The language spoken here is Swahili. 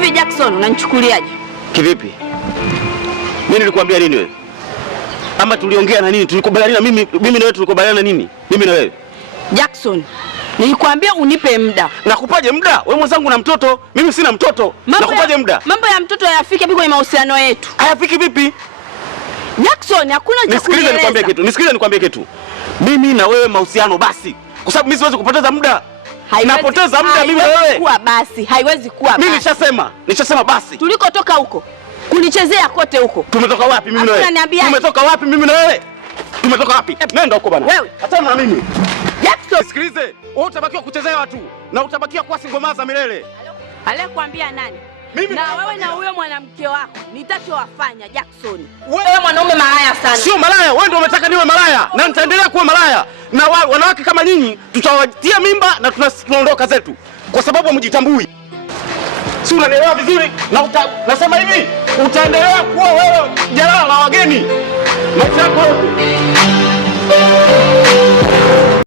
Hivi Jackson unanichukuliaje? Kivipi? Mimi nilikwambia nini wewe? Ama tuliongea na nini? Tulikubaliana mimi na wewe tulikubaliana nini? Mimi na wewe. Jackson, nilikwambia unipe muda. Nakupaje muda? Wewe mwenzangu na mtoto, mimi sina mtoto. Nakupaje muda? Mambo ya mtoto hayafiki vipi kwenye mahusiano yetu? Hayafiki vipi? Jackson, hakuna cha kueleza. Nisikilize nikwambie kitu. Mimi na wewe mahusiano basi. Kwa sababu mimi siwezi kupoteza muda. Napoteza muda mimi na wewe. Haiwezi kuwa basi. Mimi nishasema basi. Tulikotoka huko. Kunichezea kote huko. Tumetoka wapi mimi na wewe? Tumetoka wapi mimi na wewe? Tumetoka wapi? Nenda huko bana. Wewe, achana na mimi. Jackson, sikilize. Wewe utabakiwa kuchezea watu na utabakiwa kuwa ngoma za milele. Alikwambia nani? Mimi na wewe na huyo mwanamke wako nitachowafanya Jackson. Wewe mwanaume malaya sana. Sio malaya, wewe ndio umetaka niwe malaya na nitaendelea kuwa malaya. Na wanawake kama nyinyi tutawatia mimba na tunaondoka zetu kwa sababu mjitambui. Si unanielewa vizuri? Na nasema hivi, utaendelea kuwa wewe jalala la wageni. Maisha yako